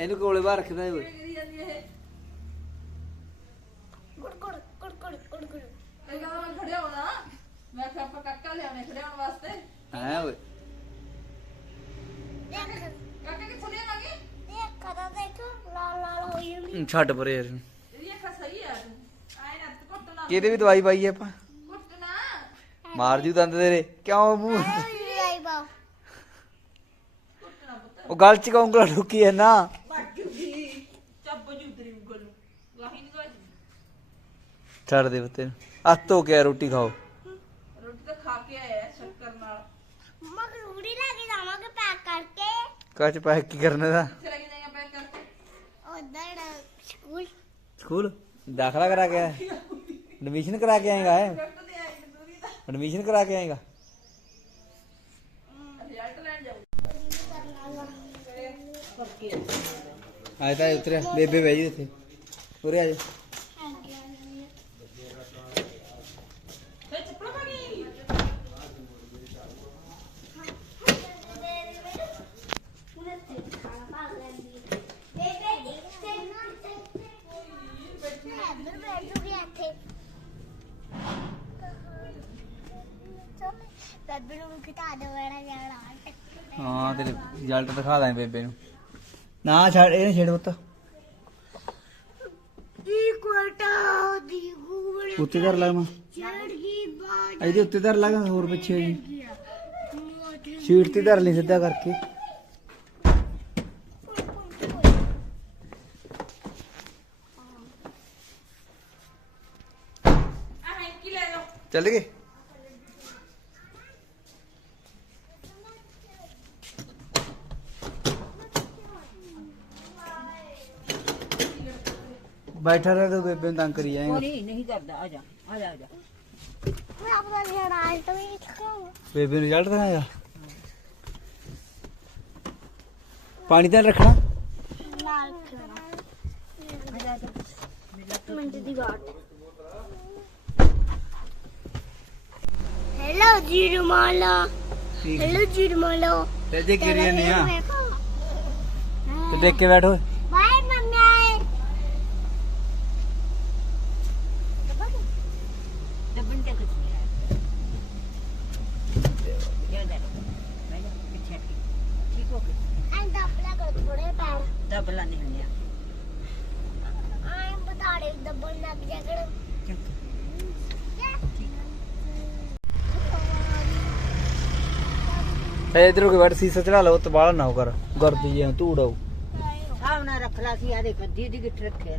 ਇਹਨੂੰ ਕੋਲੇ ਬਾਹਰ ਰੱਖਦਾ ਓਏ। ਕਰੀ ਜਾਂਦੀ ਇਹ ਕੁੜ ਕੁੜ ਕੁੜ ਕੁੜ ਕੁੜ ਕੁੜ ਇਹ ਕਹਿੰਦਾ ਮੈਂ ਖੜਿਆ ਹੋਣਾ। ਮੈਂ ਕਿਹਾ ਆਪਾਂ ਕੱਕਾ ਲਿਆਉਣੇ ਖੜਿਆਉਣ ਵਾਸਤੇ। ਹੈ ਓਏ। ਦੇਖ। ਕਾਕਾ ਕਿੱਥੋਂ ਲਿਆਵਾਂਗੇ? ਦੇਖ ਕਦਾ ਦੇਖ ਲਾਲ ਲਾਲ ਹੋਈ ਹੁੰਦੀ ਹਮ, ਛੱਡ ਪਰੇ ਯਾਰ ਇਹਨੂੰ। ਇਹਦੀ ਅੱਖਾਂ ਸਹੀ ਆ ਤੂੰ। ਆਏ ਨਾ ਕੁੱਟਣਾ ਕਿਹਦੇ ਵੀ ਦਵਾਈ ਪਾਈ ਆਪਾਂ? ਕੁੱਟਣਾ ਮਾਰ ਜੂ ਦੰਦ ਤੇਰੇ। ਕਿਉਂ ਮੂੰਹ ਆਈ ਬਾ ਉਹ ਗਲ ਚ ਕੌਂਗਲਾ ਠੁੱਕੀ ਹੈ ਨਾ ਭੱਜ ਜੂਗੀ ਚੱਬ ਜੂ ਤੇਰੀ ਉਂਗਲ ਨੂੰ ਲਾਹੀ ਨਹੀਂ ਗਾਜੀ ਛੱਡ ਦੇ ਬੱਤੇ ਨੂੰ। ਹੱਥ ਧੋ ਕੇ ਆ, ਰੋਟੀ ਖਾਓ। ਰੋਟੀ ਤਾਂ ਖਾ ਕੇ ਆਇਆ ਸ਼ੱਕਰ ਨਾਲ। ਮਗਰੂੜੀ ਲੈ ਕੇ ਜਾਵਾਂਗੇ ਪੈਕ ਕਰਕੇ। ਕੱਚ ਪੈ ਕੀ ਕਰਨੇ ਦਾ ਕਿੱਥੇ ਲੱਗ ਜਾਏਗਾ ਪੈਕ ਕਰਕੇ? ਉਧਰ ਸਕੂਲ। ਸਕੂਲ? ਦਾਖਲਾ ਕਰਾ ਕੇ ਆਇਆ। ਐਡਮਿਸ਼ਨ ਕਰਾ ਕੇ ਆਏਗਾ ਹੈ ਡਾਕਟਰ ਦੇ ਆਏ ਦੂਰੀ ਦਾ। ਐਡਮਿਸ਼ਨ ਕਰਾ ਕੇ ਆਏਗਾ। ਰਿਜ਼ਲਟ ਲੈਣ ਜਾਊ ਆਏ ਤਾਂ ਉਤਰਿਆ ਬੇਬੇ ਬਹਿ ਜੀ ਉੱਥੇ ਉਰੇ ਆ ਜਾ ਤੇ ਚੱਪਲ ਪਾ ਗਈ ਬੇਬੇ ਨੂੰ ਕਿਤਾ ਦੇ ਵੜਾ ਜਾਣਾ ਹਾਂ ਤੇਰੇ ਰਿਜ਼ਲਟ ਦਿਖਾ ਦਾਂ ਬੇਬੇ ਨੂੰ। ਨਾ ਛੱਡ ਇਹਨੇ ਛੇੜ ਪੁੱਤ। ਦੀ ਕੋਟਾ ਦੀ ਗੂੜ ਉੱਤੇ ਧਰ ਲਾ ਮੈਂ। ਬਾਜ। ਇਹਦੇ ਉੱਤੇ ਧਰ ਲਾ ਹੋਰ ਪਿੱਛੇ ਜੀ। ਸੀਟ ਤੇ ਧਰ ਲਈ ਸਿੱਧਾ ਕਰਕੇ। ਚੱਲ ਗਏ? ਬੈਠਾ ਰਹਿ ਤੂੰ ਬੇਬੇ ਨੂੰ ਤੰਗ ਕਰੀ ਜਾਏਗਾ। ਨਹੀਂ ਨਹੀਂ ਕਰਦਾ ਆ ਜਾ ਆ ਜਾ ਆ ਜਾ। ਮੈਂ ਆਪਣਾ ਜਿਹੜਾ ਆਲਟ ਵੀ ਖਾਉਂ ਬੇਬੇ ਨੂੰ ਰਿਜ਼ਲਟ ਦਿਖਾਏਗਾ ਪਾਣੀ ਤਾਂ ਰੱਖਣਾ। ਦੀ ਬਾਤ ਹੈਲੋ ਜੀ ਰੁਮਾਲਾ ਹੈਲੋ ਜੀ ਰੁਮਾਲਾ ਤੇ ਜੇ ਕਰੀ ਜਾਂਦੇ ਆ? ਤੇ ਦੇਖ ਕੇ ਬੈਠ ਓਏ ਬਾਏ ਮੰਮੀ ਡੱਬਨ ਤੇ ਕੁਝ ਨਹੀਂ ਆਇਆ ਜਾ ਜਾ ਮੈਂ ਜਾ ਪਿੱਛੇ ਹਟ ਕੇ। ਠੀਕ ਹੋ ਗਿਆ ਐਂ ਦੱਬਲਾ ਕਰ ਥੋੜੇ ਪੈਰ ਦਬਲਾ ਨਹੀਂ ਹੁੰਿਆ ਐਂ ਬਤਾੜੇ ਦੱਬਣ ਲੱਗ ਜਾ ਕਰ ਤੇ ਇਧਰੋਂ ਕੇ ਬੈਠ ਸੀਸਾ ਚੜਾ ਲਓ ਤੇ ਬਾਹਲਾ ਨਾ ਕਰ। ਗਰਦੀ ਜਾਂ ਧੂੜ ਆਊ। ਸਾਹ ਨਾ ਰੱਖ ਲਾ ਸੀ ਆ ਦੇਖ ਦੀ ਦੀ ਗਿੱਟ ਰੱਖਿਆ।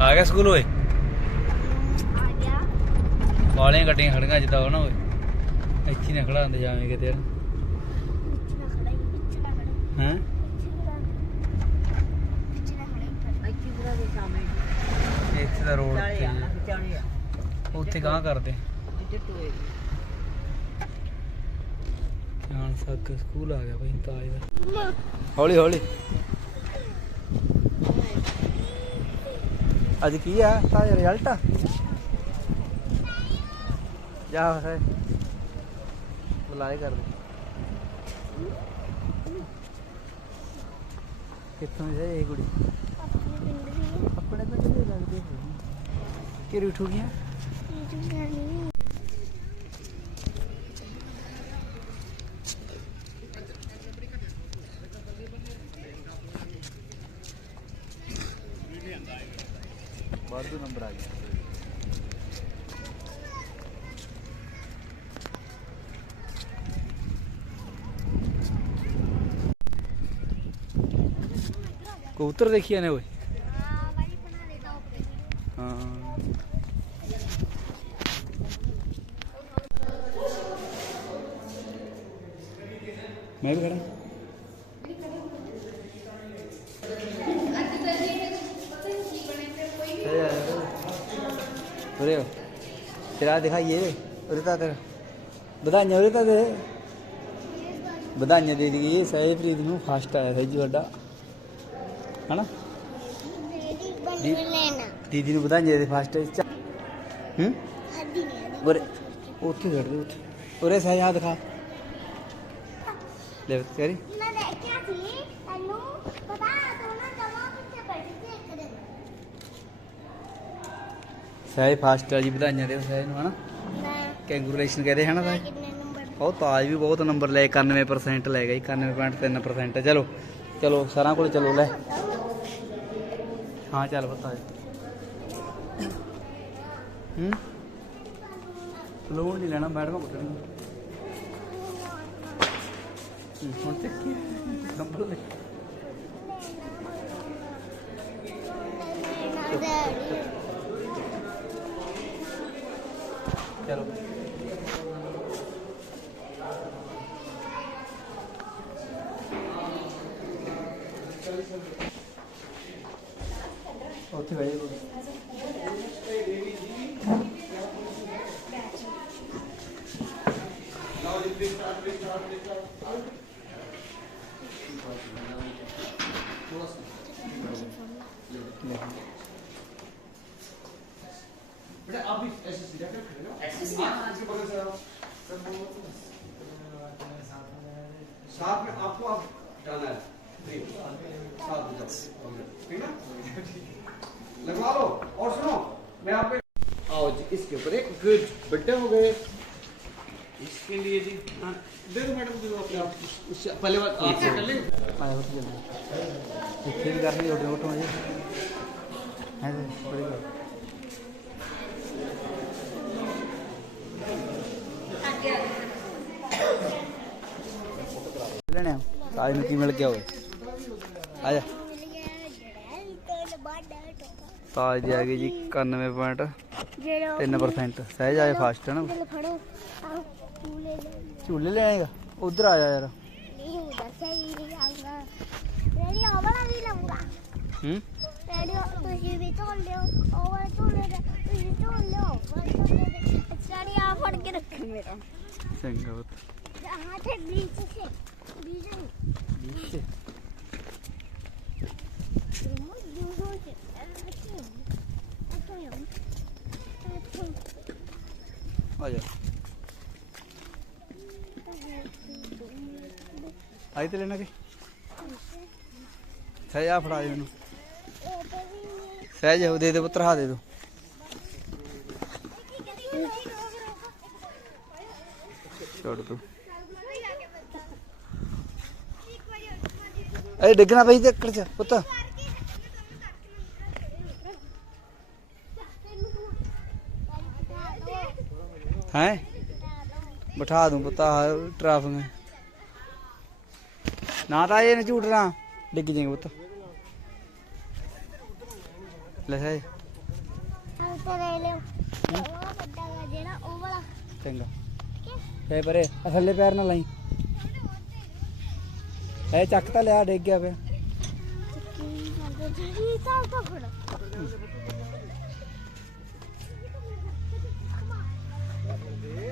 ਆ ਗਿਆ ਸਕੂਲ ਓਏ? ਆ ਗਿਆ। ਵਾਲੀਆਂ ਗੱਡੀਆਂ ਖੜੀਆਂ ਜਿੱਦਾਂ ਉਹ ਨਾ ਓਏ। ਇੱਥੇ ਨਾ ਖੜਾ ਹੁੰਦੇ ਜਾਵੇਂ ਕਿਤੇ ਪਿੱਛੇ ਨਾ ਖੜਾ ਪਿੱਛੇ ਨਾ ਖੜਾ ਹੈ ਪਿੱਛੇ ਨਾ ਖੜਾ ਇੱਥੇ ਬੁਰਾ ਦੇ ਸਾਹਮਣੇ ਇੱਥੇ ਦਾ ਰੋਡ ਉੱਥੇ। ਗਾਂ ਕਰਦੇ। ਜਾਣ ਸਕ ਸਕੂਲ ਆ ਗਿਆ ਬਈ ਤਾਜ ਦਾ ਹੌਲੀ ਹੌਲੀ। ਅੱਜ ਕੀ ਆ? ਤਾਜ ਰਿਜ਼ਲਟ ਆ। ਜਾ ਹੈ ਬੁਲਾਏ ਕਰ ਦੇ ਕਿੱਥੋਂ ਹੈ ਇਹ ਕੁੜੀ ਆਪਣੇ ਪਿੰਡ ਦੀ ਆਪਣੇ ਪਿੰਡ ਦੇ ਲੱਗਦੇ ਕਿ ਰੂਠ ਹੋ ਗਿਆ ਵਾਧੂ ਨੰਬਰ ਆ ਗਿਆ ਕਬੂਤਰ ਦੇਖੀਏ ਨੇ ਓਏ ਆ ਵਾਲੀ ਬਣਾ ਦੇ ਦੋ ਆਪਣੇ ਹਾਂ ਮੈਂ ਵੀ ਖੜਾ। ਉਰੇ ਆ। ਤੇਰਾ ਦਿਖਾਈਏ। ਉਰੇ ਤਾਂ ਤੇਰਾ। ਵਧਾਈਆਂ ਉਰੇ ਤਾਂ ਦੇ। ਵਧਾਈਆਂ ਦੇ ਦਈਏ। ਸਹਿਜਪ੍ਰੀਤ ਨੂੰ ਫਸਟ ਆਇਆ ਸੀ ਜੀ ਵੱਡਾ ਹਨਾ? ਮੇਰੀ ਬਣ ਲੈਣਾ ਦੀਦੀ ਨੂੰ ਵਧਾਈਆਂ ਦੇ ਫਸਟ ਹੂੰ? ਛੱਡੀ ਨਹੀਂ। ਉਰੇ ਉੱਥੇ ਛੱਡ ਦੇ ਉੱਥੇ। ਉਰੇ ਸਹਿਜ ਆ ਦਿਖਾ। ਲੈ ਤੇਰੀ ਮੈਂ ਦੇਖਿਆ ਸੀ ਤੈਨੂੰ। ਪਤਾ ਤੂੰ ਨਾ ਜਮਾ ਪਿੱਛੇ ਬੈਠੀ ਸੀ ਇੱਕ ਦਿਨ। ਸਹਿਜ ਫਾਸਟ ਜੀ ਵਧਾਈਆਂ ਦੇ ਸਹਿਜ ਨੂੰ ਹਨਾ? ਮੈਂ ਕੈਂਗੂਲੇਸ਼ਨ ਕਹਦੇ ਹਨਾ ਨੰਬਰ ਉਹ ਤਾਜ ਵੀ ਬਹੁਤ ਨੰਬਰ ਲਏ 91% ਲੈ ਗਈ 91.3% ਚਲੋ ਚਲੋ ਸਰਾਂ ਕੋਲ ਚਲੋ ਲੈ। ਹਾਂ ਚੱਲ ਬਤਾ ਹੂੰ? ਲੋਨ ਨਹੀਂ ਲੈਣਾ ਮੈਡਮ ਕੁੱਟਣੀ ਹੂੰ, ਹੁਣ ਚੱਕੀ ਨੰਬਰ साथ में आपको आप जाना है। साथ लगवा लो और सुनो, मैं आपको आओ जी, इसके ऊपर एक गुड बड्डे हो गए। इसके लिए जी हाँ, दे दो मैडम जी अपने आप उससे पहले बात आप कर लें आया हो ठीक है ठीक कर रही हो ऑटो में है ਬੜੀ ਗੱਲ ਲੈਣੇ ਆ ਤਾਜ ਨੂੰ ਕੀ ਮਿਲ ਗਿਆ ਹੋਵੇ ਆ ਜਾ। ਤਾਜ ਦੀ ਆ ਗਈ ਜੀ 91.3% ਜਿਹੜਾ ਸਹਿਜ ਆਏ ਫਾਸਟ ਹੈ ਨਾ? ਚਲ ਫੜੋ ਆਹ ਕੂਲੇ ਲੈ ਝੂਲੇ ਲੈ ਆਏਗਾ? ਉਧਰ ਆ ਜਾ ਯਾਰ। ਨਹੀਂ ਉਧਰ ਸਹੀ ਆਉਂਗਾ ਰੈਡੀ ਆਵਲਾ ਵੀ ਲਊਂਗਾ ਹੂੰ? ਰੈਡੀ ਤੁਸੀਂ ਵੀ ਧੋ ਲਿਓ ਉਹ ਵਾਲਾ ਧੋ ਲਿਓ ਤੁਸੀਂ ਧੋ ਲਿਓ ਸਾਰੀ ਆ ਫੜ ਕੇ ਰੱਖ ਮੇਰਾ ਚੰਗਾ ਪੁੱਤ। ਹਾਂ ਤੇ ਬੀਚ ਸੇ ਬੀਚ ਵੀਸ਼ੇ ਆਈ ਤੇ ਲੈਣਾ ਕਿ? ਸਹਿਜ ਆ ਫੜਾ ਦੇ ਮੈਨੂੰ। ਸਹਿਜ ਉਹ ਦੇ ਦੇ ਪੁੱਤਰ, ਹਾ ਦੇ ਦੋ। ਛੱਡ ਤੂੰ। ਇਹ ਡਿੱਗਣਾ ਪਈ ਤੇ ਚ ਪੁੱਤ। ਹੈ? ਬਿਠਾ ਦੂੰ ਪੁੱਤਾ ਟ੍ਰੈਫਿਕ ਹੈ ਨਾ। ਤਾਂ ਇਹ ਨਾ ਝੂਟਣਾ ਡਿੱਗ ਜਾਏਗਾ ਪੁੱਤ। ਲੈ ਹਾਂ ਤੇ ਲੈ ਲਿਓ। ਉਹ ਵੱਡਾ ਗਾ ਜਿਹੜਾ ਉਹ ਵਾਲਾ। ਚੰਗਾ। ਇਹ ਪਰੇ ਥੱਲੇ ਪੈਰ ਨਾ ਲਾਈ। ਇਹ ਚੱਕ ਤਾਂ ਲਿਆ, ਡਿੱਗ ਗਿਆ ਪਿਆ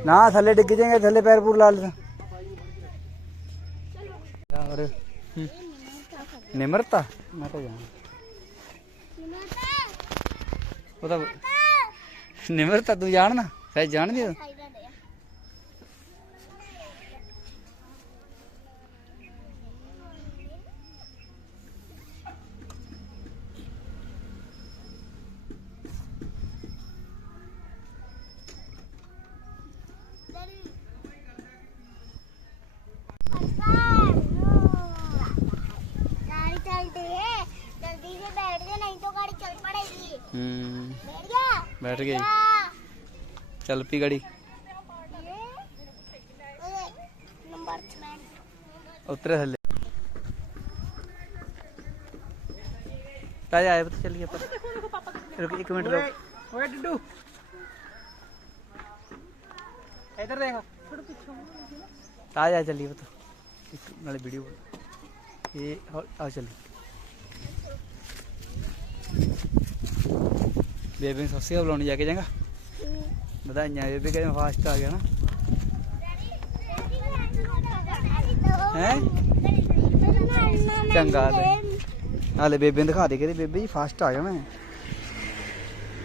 ਨਾ, ਥੱਲੇ ਡਿੱਗ ਜਾਏਗਾ, ਥੱਲੇ ਪੈਰ ਪੂਰ ਲਾ ਲੈ ਹੋਰ। ਨਿਮਰਤਾ? ਮੈਂ ਤਾਂ ਜਾਣਾ। ਉਹ ਤਾਂ ਨਿਮਰਤਾ, ਤੂੰ ਜਾਣਦਾ ਸਹਿਜ ਜਾਣਦੀ ਆ? बैठ गई चल पी गाड़ी उतरे थले ताजा आए तो चलिए पर रुक एक मिनट रुक ओए डिड्डू इधर देखो थोड़ा पीछे ताजा चलिए तो नाले वीडियो ये आओ चलिए ਬੇਬੇ ਨੂੰ ਸੱਸੇ ਬੁਲਾਉਣੀ ਜਾ ਕੇ ਜਾਂਗਾ ਵਧਾਈਆਂ ਬੇਬੇ ਕਹਿੰਦੇ ਫਾਸਟ ਆ ਗਿਆ ਨਾ। ਹੈ? ਚੰਗਾ ਹਾਲੇ ਬੇਬੇ ਨੂੰ ਦਿਖਾ ਦੇ ਕਹਿੰਦੇ ਬੇਬੇ ਜੀ ਫਾਸਟ ਆ ਗਿਆ ਮੈਂ।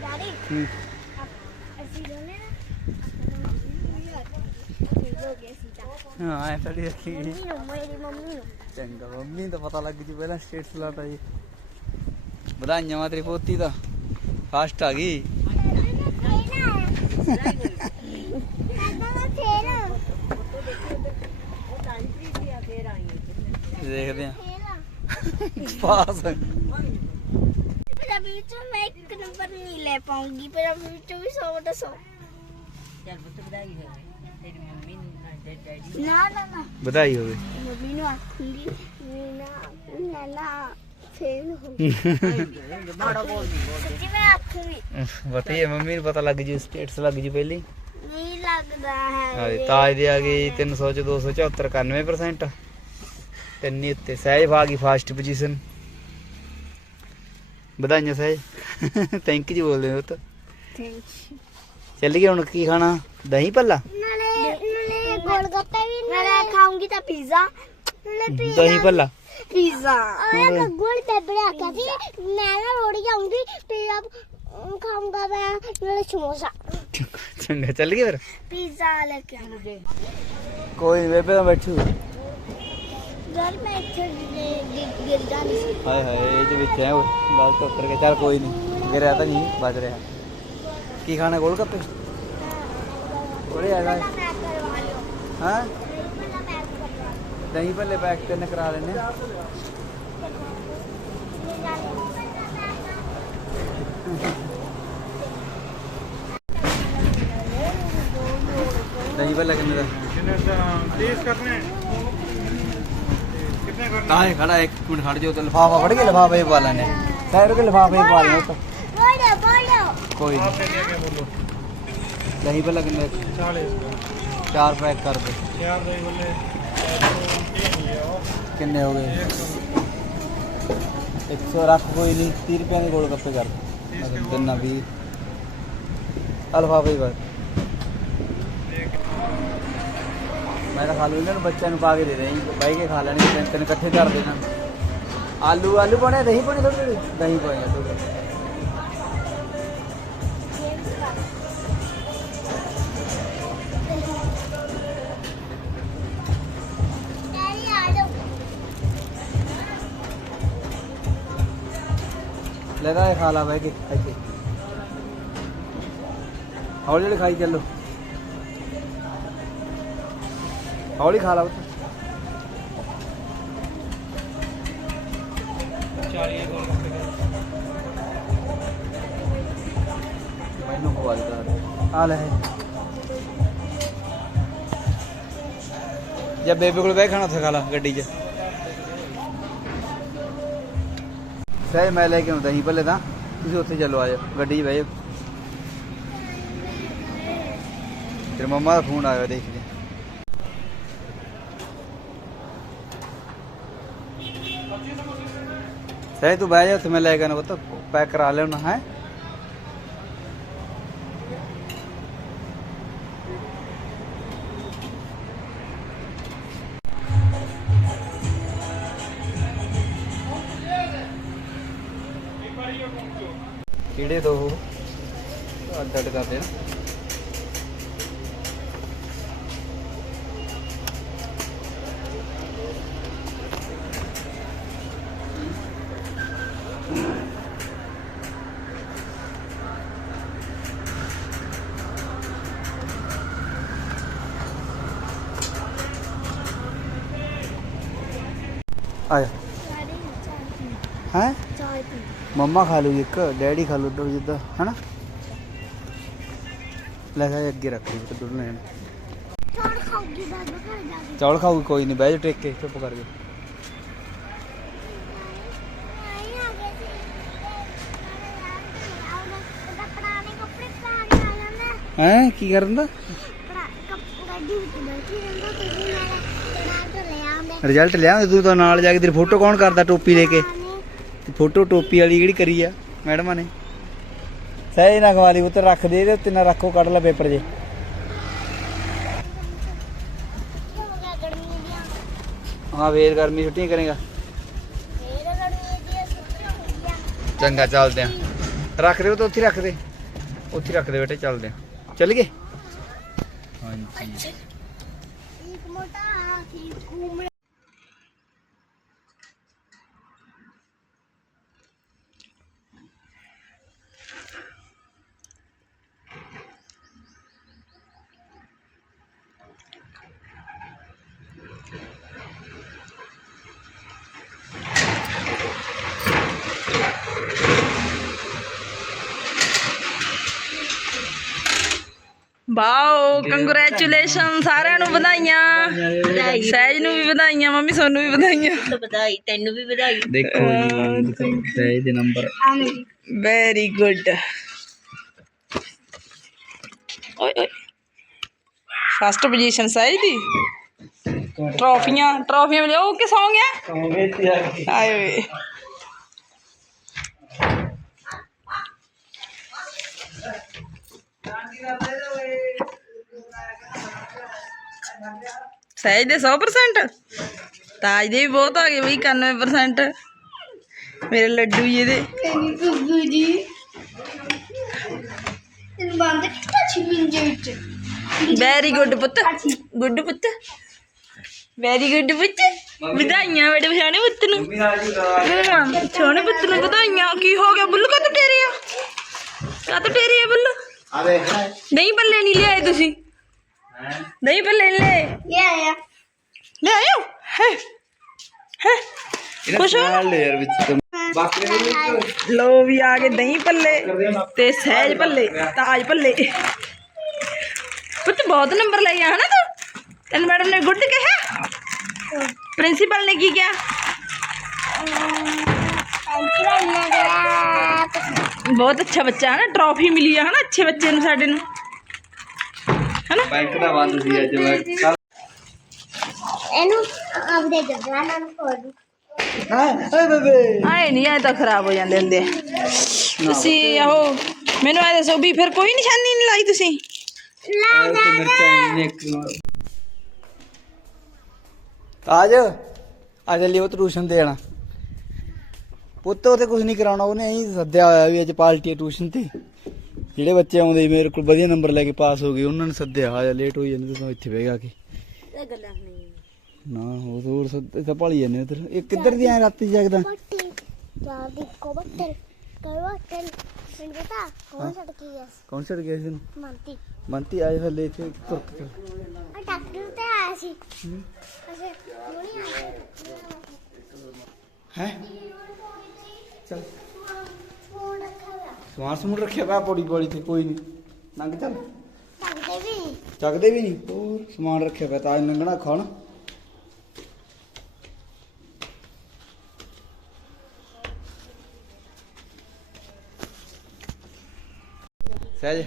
ਡੈਡੀ ਹਾਂ, ਐ ਤੜੀ ਰੱਖੀ ਗਈ ਮੇਰੀ ਮੰਮੀ ਨੂੰ ਚੰਗਾ ਮੰਮੀ ਦਾ ਪਤਾ ਲੱਗ ਜੀ ਪਹਿਲਾਂ ਸਟੇਟ ਸਲਾਟ ਆ ਜੀ। ਵਧਾਈਆਂ ਮਾ ਤੇਰੀ ਪੋਤੀ ਦਾ। ਫਾਸਟ ਆ ਗਈ। ਦੇਖਦੇ ਆ ਪਾਸ ਪੰਜਾਬੀ ਵਿੱਚ ਮੈਂ ਇੱਕ ਨੰਬਰ ਨਹੀਂ ਲੈ ਪਾਉਂਗੀ ਪੰਜਾਬੀ ਵਿੱਚ ਵੀ 100 ਦਾ 100 ਚੱਲ ਪੁੱਤ ਵਧਾਈ ਹੋਵੇ ਤੇਰੀ ਮੰਮੀ ਨੂੰ ਤੇ ਡੈਡੀ ਨਾ ਨਾ। ਨਾ ਵਧਾਈ ਹੋਵੇ। ਮੰਮੀ ਨੂੰ ਆਖੂੰਗੀ ਨਾ ਨਾ। ਨਾ ਹੋ ਸੱਚੀ ਮੈਂ ਵਧੀਆ ਮੰਮੀ ਨੂੰ ਪਤਾ ਲੱਗ ਜੂ ਸਟੇਟਸ ਲੱਗ ਜੂ ਪਹਿਲੀ। ਨਹੀਂ ਲੱਗਦਾ ਹੈ। ਹਾਂ ਤਾਜ ਦੇ ਆ ਗਈ 300 ਚ 274 91% ਤਿੰਨੀ ਉੱਤੇ ਸਹਿਜ ਆ ਗਈ ਫਾਸਟ ਪੋਜੀਸ਼ਨ ਵਧਾਈਆਂ ਸਹਿਜ। ਥੈਂਕ ਯੂ ਬੋਲਦੇ ਹੋ ਤਾਂ ਥੈਂਕ ਯੂ ਚੱਲ ਗਏ ਹੁਣ ਕੀ ਖਾਣਾ? ਦਹੀਂ ਭੱਲਾ? ਨਾਲੇ ਨਾਲੇ ਗੋਲ ਗੱਪੇ ਵੀ ਨਾਲੇ ਖਾਉਂਗੀ ਤਾਂ ਪੀਜ਼ਾ। ਨਾਲੇ ਪੀਜ਼ਾ ਦਹੀਂ ਭੱਲਾ? ਪੀਜ਼ਾ ਓਏ ਗੋਲ ਗੱਪੇ ਆਖਿਆ ਸੀ ਮੈਂ ਨਾ ਰੋੜੀ ਆਉਂਗੀ ਪੀਜ਼ਾ ਅਮ, ਖਾਊਂਗਾ ਮੈਂ ਨਾਲੇ ਸਮੋਸਾ ਚੰਗਾ ਚੱਲ ਗਏ ਫਿਰ ਪੀਜ਼ਾ ਲੈ ਕੇ ਆਉਣਾ ਕੋਈ ਨਹੀਂ ਬੇਬੇ ਤਾਂ ਬੈਠੂ ਯਾਰ ਮੈਂ ਇੱਥੇ ਗਿ- ਗਿ- ਗਿਰ ਜਾਣੀ ਸੀ ਹਾਏ ਹਾਏ ਇਹ ਚ ਵਿੱਚ ਹੈ ਉਹ ਗਲਤ ਉੱਤਰ ਕੇ ਚੱਲ ਕੋਈ ਨਹੀਂ ਗਿਰਿਆ ਤਾਂ ਨਹੀਂ ਬਚ ਰਿਹਾ ਕੀ ਖਾਣਾ ਗੋਲ ਗੱਪੇ ਉਰੇ ਆ ਜਾ ਪਹਿਲਾਂ ਪੈਕ ਕਰਵਾ ਲਿਓ ਹਾਂ ਪਹਿਲਾਂ ਪੈਕ ਕਰਵਾ ਲਿਓ ਦਹੀਂ ਭੱਲੇ ਪੈਕ ਤਿੰਨ ਕਰਾ ਲੈਨੇ ਦਹੀਂ ਭੱਲਾ ਕਿੰਨੇ ਦਾ? ਕਿੰਨੇ ਤਾਂ 30 ਕਰਨੇ। ਕਿੰਨੇ ਕਰਨੇ? ਆਏ ਖੜਾ ਇੱਕ ਮਿੰਟ ਖੜ ਜਾਓ ਤੇ ਲਫਾਫਾ ਫੜ ਕੇ ਲਫਾਫੇ ਹੀ। ਪਾ ਲੈਨੇ ਲਫਾਫੇ ਪਾ ਲੈਨੇ ਕੋਈ ਦਹੀਂ ਭੱਲਾ ਕਿੰਨੇ 40 ਚਾਰ ਪੈਕ ਕਰ ਦੇ। ਚਾਰ ਦਹੀਂ ਭੱਲੇ। ਕਿੰਨੇ ਹੋ ਗਏ? 100 ਰੱਖ ਕੋਈ ਨਹੀਂ 30 ਰੁਪਏ ਦੇ ਗੋਲ ਗੱਪੇ ਕਰ। ਦੇ 20 ਅਲਫਾਫੇ ਕਰ ਮੈਂ ਤਾਂ ਖਾ ਲੂ, ਇਹਨਾਂ ਨੂੰ ਬੱਚਿਆਂ ਨੂੰ ਪਾ ਕੇ ਦੇ ਦੇਈ ਬਾਈ ਕੇ ਖਾ ਲੈਣੇ, ਤਿੰਨ ਤਿੰਨ ਇਕੱਠੇ ਕਰ ਦੇਣਾ। ਆਲੂ ਆਲੂ ਪਾਣੇ ਦਹੀਂ ਬਣੇ ਥੋੜੀ ਦਹੀਂ ਪਾਣੇ ਥੋੜੀ ਜਗ੍ਹਾ ਹੈ ਖਾ ਲਾ ਬਹਿ ਕੇ ਇੱਥੇ ਹੌਲੀ ਹੌਲੀ ਖਾਈ ਚੱਲੋ। ਹੌਲੀ ਖਾ ਲਾ ਉੱਥੇ ਚਾਰੀਏ ਗੋਲ ਗੱਪੇ ਮੈਨੂੰ ਖਵਾ ਆ ਲੈ। ਜੇ ਬੇਬੇ ਕੋਲ ਬਹਿ ਖਾਣਾ ਉੱਥੇ ਖਾ ਲਾ ਗੱਡੀ 'ਚ। ਸਹੀ ਮੈਂ ਲੈ ਕੇ ਆਉਂਦਾ ਸੀ ਪਹਿਲੇ ਤਾਂ। ਤੁਸੀਂ ਉੱਥੇ ਚੱਲੋ ਆ ਜਾਓ, ਗੱਡੀ 'ਚ ਬਹਿ ਜਾਓ। ਤੇਰੇ ਮੰਮਾ ਦਾ ਫੋਨ ਆਇਆ ਦੇਖ ਲਈ ਸਹੀ ਤੂੰ ਬਹਿ ਜਾ, ਉੱਥੇ ਮੈਂ ਲੈ ਕੇ ਆਉਣਾ ਪੁੱਤ, ਪੈਕ ਕਰਾ ਲਿਆਉਣਾ, ਹੈ? कीड़े तो अड अड करते आया। चाय पी। ਨਾ ਮੰਮਾ ਖਾ ਲੂਗੀ ਇੱਕ ਡੈਡੀ ਖਾ ਲੂ ਉੱਧਰ ਜਿੱਦਾਂ ਹਨਾ? ਲੈ ਜਾ ਅੱਗੇ ਰੱਖ ਲਈ ਤੇ ਦੁੱਧ ਲੈਣ। ਚੌਲ ਖਾਊਗੀ ਬਾਬਾ ਘਰ ਜਾ ਕੇ। ਚੌਲ ਖਾਊਗੀ ਕੋਈ ਨਹੀਂ ਬਹਿ ਜਾ ਟੇਕ ਕੇ ਚੁੱਪ ਕਰਕੇ ਆਈ ਆ ਗਏ ਸੀ। ਉਹਦਾ ਪੁਰਾਣੇ ਕੱਪੜੇ ਪਾ ਕੇ ਆ ਜਾਂਦਾ। ਹੈ ਕੀ ਕਰਨ ਦਾ? ਲੈ ਰਿਜ਼ਲਟ ਲਿਆ ਤੂੰ ਤਾਂ ਨਾਲ ਜਾ ਕੇ ਤੇਰੀ ਫੋਟੋ ਕੌਣ ਕਰਦਾ ਟੋਪੀ ਲੈ ਕੇ? ਫੋਟੋ ਟੋਪੀ ਵਾਲੀ ਜਿਹੜੀ ਕਰੀ ਆ ਮੈਡਮਾਂ ਨੇ। ਸਹੀ ਨਾ ਖਵਾਲੀ ਉੱਤੇ ਰੱਖ ਦੇ ਇਹਦੇ ਉੱਤੇ ਨਾ ਰੱਖੋ ਕੱਢ ਲੈ ਪੇਪਰ ਜੇ। ਹੋ ਗਿਆ ਗਰਮੀ ਦੀਆਂ ਹਾਂ ਫੇਰ ਗਰਮੀ ਛੁੱਟੀਆਂ ਕਰੇਗਾ। ਚੰਗਾ ਚੱਲਦੇ ਆ। ਰੱਖ ਦੇ ਉਹ ਤਾਂ ਉੱਥੇ ਰੱਖ ਦੇ। ਉੱਥੇ ਹੀ ਰੱਖ ਦੇ ਬੇਟੇ ਚੱਲਦੇ ਆ। ਚੱਲ ਗਏ? ਹਾਂਜੀ। ਇੱਕ ਮੋਟਾ ਹਾਥੀ ਘੂਮ ਵਾਓ ਕੰਗ੍ਰੈਚੁਲੇਸ਼ਨ ਸਾਰਿਆਂ ਨੂੰ ਵਧਾਈਆਂ। ਸਹਿਜ ਨੂੰ ਵੀ ਵਧਾਈਆਂ ਮੰਮੀ ਸੋਨੂੰ ਵੀ ਵਧਾਈਆਂ। ਤਾਂ ਵਧਾਈ ਤੈਨੂੰ ਵੀ ਵਧਾਈ। ਦੇਖੋ ਜੀ ਸਹਿਜ ਦੇ ਨੰਬਰ ਆ ਮੇਰੀ ਵੈਰੀ ਗੁੱਡ ਓਏ ਓਏ। ਫਸਟ ਪੋਜੀਸ਼ਨ ਸਹਿਜ ਦੀ? ਟਰੋਫੀਆਂ ਟਰੋਫੀਆਂ ਮਿਲੇ ਉਹ ਕਿਸ ਹੋ ਗਿਆ? ਸੌਂਗੇ ਤੇ ਆ ਕੇ ਆਏ ਵੇ ਸਹਿਜ ਦੇ 100% ਤਾਜ ਦੇ ਵੀ ਬਹੁਤ ਆ ਗਏ ਬਈ 91% ਮੇਰੇ ਲੱਡੂ ਜੀ ਤੇਰੀ ਗੁੱਗੂ ਬੰਦ ਵਿੱਚ। ਵੈਰੀ ਗੁੱਡ ਪੁੱਤ। ਗੁੱਡ ਪੁੱਤ। ਵੈਰੀ ਗੁੱਡ ਪੁੱਤ। ਵਧਾਈਆਂ ਬੜੇ ਪਛਾਣੇ ਪੁੱਤ ਨੂੰ। ਸੋਹਣੇ ਪੁੱਤ ਨੂੰ ਵਧਾਈਆਂ। ਕੀ ਹੋ ਗਿਆ? ਬੁੱਲੂ ਕਾ ਤੂੰ ਟੇਰੇ ਆ? ਕਾ ਤੂੰ ਟੇਰੇ ਆ ਬੁੱਲੂ? ਆ ਵੇ ਦਹੀਂ ਭੱਲੇ ਨਹੀਂ ਲਿਆਏ ਤੁਸੀਂ। ਦਹੀਂ ਭੱਲੇ ਨਹੀਂ ਲਿਆਏ ਇਹ ਆਇਆ ਲੈ ਆਇਓ ਹੈ ਹੈ ਇਹਨਾਂ ਖੁਸ਼ ਹੋ? ਨਾਲ ਲੈ ਯਾਰ ਵਿੱਚ ਤੋਂ ਬਾਕੀ ਦੇ ਵਿੱਚ ਲੋ ਵੀ ਆ ਗਏ ਦਹੀਂ ਭੱਲੇ ਤੇ ਸਹਿਜ ਭੱਲੇ ਤਾਜ ਭੱਲੇ ਪੁੱਤ ਬਹੁਤ ਨੰਬਰ ਲਏ ਆ ਹਨਾ ਤੂੰ ਤੈਨੂੰ ਮੈਡਮ ਨੇ ਗੁੱਡ ਕਿਹਾ ਪ੍ਰਿੰਸੀਪਲ ਨੇ ਕੀ ਕਿਹਾ ਅੰਤਰਾ ਨਾ ਗਿਆ ਬਹੁਤ ਅੱਛਾ ਬੱਚਾ ਹੈ ਨਾ ਟਰੋਫੀ ਮਿਲੀ ਆ ਹਨਾ? ਬੈਂਕ ਦਾ ਬੰਦ ਸੀ ਅੱਜ ਮੈਂ ਕੱਲ ਇਹਨੂੰ ਆਪਦੇ ਜਗ੍ਹਾ ਨਾਲ ਕੋਲ ਹਾਂ ਓਏ ਬੇਬੇ। ਆਏ ਨਹੀਂ ਆਏ ਤਾਂ ਖਰਾਬ ਹੋ ਜਾਂਦੇ ਹੁੰਦੇ ਆ। ਤੁਸੀਂ ਆਹੋ ਮੈਨੂੰ ਆਏ ਦੱਸੋ ਵੀ ਫਿਰ ਕੋਈ ਨਿਸ਼ਾਨੀ ਨਹੀਂ ਲਾਈ ਤੁਸੀਂ? ਲਾ ਤੇ ਮਿਰਚਾਂ ਨੇ ਇੱਕ ਤਾਜ ਆ ਚੱਲੀ ਉਹ ਟਿਊਸ਼ਨ ਦੇਣਾ। ਪੁੱਤ ਉਹ ਤੇ ਕੁਝ ਨਹੀਂ ਕਰਾਉਣਾ ਉਹਨੇ ਐਂ ਸੱਦਿਆ ਹੋਇਆ ਵੀ ਅੱਜ ਪਾਰਟੀ ਟਿਊਸ਼ਨ ਤੇ। ਜਿਹੜੇ ਬੱਚੇ ਆਉਂਦੇ ਮੇਰੇ ਕੋਲ ਵਧੀਆ ਨੰਬਰ ਲੈ ਕੇ ਪਾਸ ਹੋ ਗਏ ਉਹਨਾਂ ਨੇ ਸੱਦਿਆ ਆ ਜਾ ਲੇਟ ਹੋਈ ਜਾਂਦੇ ਤੂੰ ਇੱਥੇ ਬਹਿ ਗਾ ਕੇ। ਇਹ ਗੱਲਾਂ ਨਹੀਂ। ਨਾ ਉਹ ਹੋਰ ਸੱਦ ਤਾਂ ਭਾਲੀ ਜਾਂਦੇ ਉਧਰ। ਇਹ ਕਿੱਧਰ ਦੀ ਐ ਰਾਤੀ ਜਗਦਾ? ਮੈਨੂੰ ਪਤਾ ਕੌਣ ਛੱਡ ਕੇ ਗਿਆ ਸੀ? ਕੌਣ ਛੱਡ ਗਿਆ ਸੀ ਤੈਨੂੰ ਮੰਤੀ। ਮੰਤੀ ਆਏ ਹਲੇ ਇੱਥੇ ਤੁਰਕ ਚ ਆ ਡਾਕਟਰ ਤੇ ਆਇਆ ਸੀ। ਅਸੇ ਹੁਣੀ ਆਇਆ। ਹੈ? ਚੱਲ। ਸਮਾਨ ਸਮੂਨ ਰੱਖਿਆ ਪਿਆ ਪੌੜੀ ਪੌੜੀ ਤੇ ਕੋਈ ਨਹੀਂ ਲੰਘ ਚੱਲ। ਸਕਦੇ ਵੀ ਚੱਕਦੇ ਵੀ ਨਹੀਂ ਹੋਰ ਸਮਾਨ ਰੱਖਿਆ ਪਿਆ ਤਾਂ ਲੰਘਣਾ ਖਾਣ। ਸਹਿਜ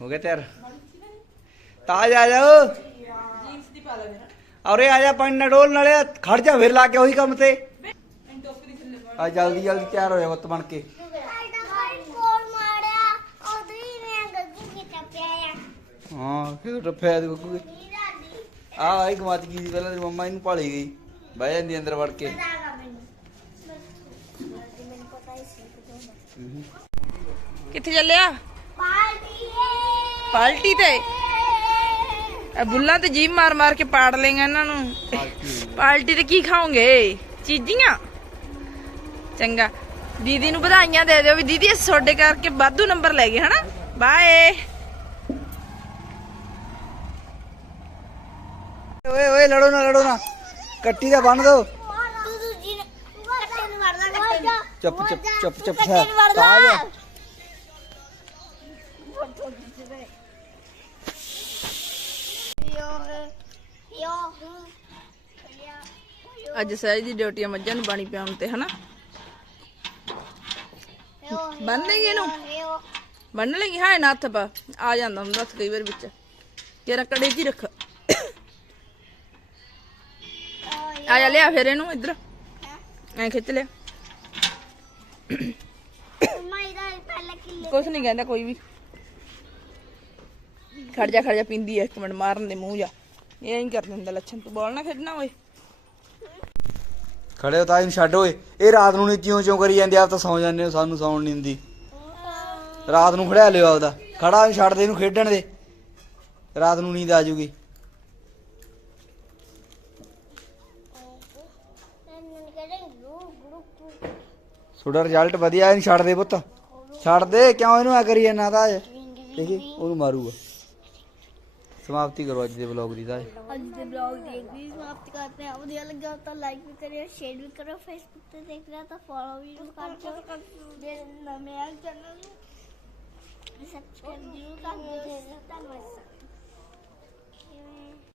ਹੋ ਗਿਆ ਤਿਆਰ। ਤਾਜ ਆ ਜਾਓ ਜੀਨਸ ਦੀ ਪਾ ਲੈ ਮੇਰਾ ਔਰੇ ਆ ਜਾ ਪਾਣੀ ਨਾ ਡੋਲ ਨਾਲੇ ਖੜ ਜਾ ਫਿਰ ਲਾ ਕੇ ਉਹੀ ਕੰਮ ਤੇ। ਆ ਜਲਦੀ ਜਲਦੀ ਤਿਆਰ ਹੋ ਜਾ ਬੱਤ ਬਣ ਕੇ ਸਾਡਾ ਭਾਈ ਕੋਲ ਮਾਰਿਆ ਉਦੋਂ ਹੀ ਮੈਂ ਗੱਗੂ ਕੀ ਟੱਪਿਆ ਆ ਹਾਂ, ਕਿਉਂ ਟੱਫਿਆ ਦੇ ਗੁੱਗੂ ਆ ਆਈ ਗਵਾਚ ਗਈ ਸੀ ਪਹਿਲਾਂ ਤੇਰੀ ਮੰਮਾ ਇਹਨੂੰ ਭਾਲੀ ਗਈ। ਬਹਿ ਜਾਂਦੀ ਅੰਦਰ ਵੜ ਕੇ। ਕਿੱਥੇ ਚੱਲਿਆ? ਪਾਰਟੀ ਪਾਲਟੀ ਤੇ। ਇਹ ਬੁੱਲਾਂ ਤੇ ਜੀਭ ਮਾਰ ਮਾਰ ਕੇ ਪਾੜ ਲੇਗਾ ਇਹਨਾਂ ਨੂੰ। ਪਾਰਟੀ ਤੇ ਕੀ ਖਾਓਗੇ? ਚੀਜ਼ੀਆਂ? ਚੰਗਾ। ਦੀਦੀ ਨੂੰ ਵਧਾਈਆਂ ਦੇ ਦਿਓ ਵੀ ਦੀਦੀ ਅਸੀਂ ਤੁਹਾਡੇ ਕਰਕੇ ਵਾਧੂ ਨੰਬਰ ਲੈ ਗਏ, ਹਨਾ? ਬਾਏ ਓਏ ਓਏ, ਲੜੋ ਨਾ ਲੜੋ ਨਾ। ਕੱਟੀ ਦਾ ਬੰਨ ਦੋ। ਚੁੱਪ ਚੁੱਪ ਚੁੱਪ ਚੁੱਪ ਕੱਟੇ ਅੱਜ ਸਹਿਜ ਦੀ ਡਿਊਟੀ ਆ ਮੱਝਾਂ ਨੂੰ ਪਾਣੀ ਪਿਆਉਣ ਤੇ, ਹਨਾ? ਬੰਨ ਦੇਂਗੇ ਇਹਨੂੰ? ਬੰਨ ਲੇਗੀ ਹਾਂ ਨਾ ਹੱਥ ਪਾ। ਆ ਜਾਂਦਾ ਹੁੰਦਾ ਹੱਥ ਕਈ ਵਾਰ ਵਿੱਚ। ਤੇਰਾ ਕੜੇ 'ਚ ਹੀ ਰੱਖ। ਆਇਆ ਲਿਆ ਫਿਰ ਇਹਨੂੰ ਇੱਧਰ। ਐ ਖਿੱਚ ਲਿਆ। ਮਾਈ ਦਾ ਪਹਿਲਾਂ ਕਿੱਲੇ ਕੁਛ ਨਹੀਂ ਕਹਿੰਦਾ, ਕੋਈ ਵੀ। ਖੜ ਜਾ ਖੜ ਜਾ, ਪਿੰਦੀ ਐ ਇੱਕ ਮਿੰਟ ਮਾਰਨ ਦੇ ਮੂੰਹ ਜਾ। ਇਹ ਐਂ ਕਰ ਦਿੰਦਾ ਲੱਛਣ, ਤੂੰ ਬੋਲ ਨਾ ਖੇਡਣਾ ਓਏ। ਖੜੇ ਹੋ ਤਾਜ ਨੂੰ ਛੱਡ ਓਏ। ਇਹ ਰਾਤ ਨੂੰ ਨਹੀਂ ਕਿਉਂ ਚੋਂ ਕਰੀ ਜਾਂਦੇ, ਆਪ ਤਾਂ ਸੌਂ ਜਾਂਦੇ ਹੋ, ਸਾਨੂੰ ਸੌਣ ਨਹੀਂ ਦਿੰਦੀ। ਰਾਤ ਨੂੰ ਖੜਿਆ ਲਿਓ ਆਪਦਾ। ਖੜਾ ਨੂੰ ਛੱਡ ਦੇ ਇਹਨੂੰ ਖੇਡਣ ਦੇ। ਰਾਤ ਨੂੰ ਨੀਂਦ ਆ ਜੂਗੀ। ਤੁਹਾਡਾ ਰਿਜ਼ਲਟ ਵਧੀਆ ਇਹਨੂੰ ਛੱਡ ਦੇ ਪੁੱਤ। ਛੱਡ ਦੇ, ਕਿਉਂ ਇਹਨੂੰ ਆ ਕਰੀ ਜਾਂਦਾ ਤਾਂ? ਦੇਖੀ, ਉਹਨੂੰ ਮਾਰੂਗਾ। ਸਮਾਪਤੀ ਕਰੋ ਅੱਜ ਦੇ ਵਲੌਗ ਦੀ ਤਾਂ ਅੱਜ ਦੇ ਬਲੌਗ ਦੀ ਅਗਲੀ ਸਮਾਪਤ ਕਰਦੇ ਹਾਂ। ਵਧੀਆ ਲੱਗਾ ਤਾਂ ਲਾਈਕ ਵੀ ਕਰਿਓ ਸ਼ੇਅਰ ਵੀ ਕਰੋ ਫੇਸਬੁੱਕ ਤੇ ਦੇਖ ਰਿਹਾ ਤਾਂ ਫੋਲੋ ਵੀ ਕਰ ਦਿਓ। ਜੇ ਨਵੇਂ ਆ ਚੈਨਲ ਨੂੰ ਸਬਸਕ੍ਰਾਈਬ ਜ਼ਰੂਰ ਕਰ ਦਿਓ। ਧੰਨਵਾਦ।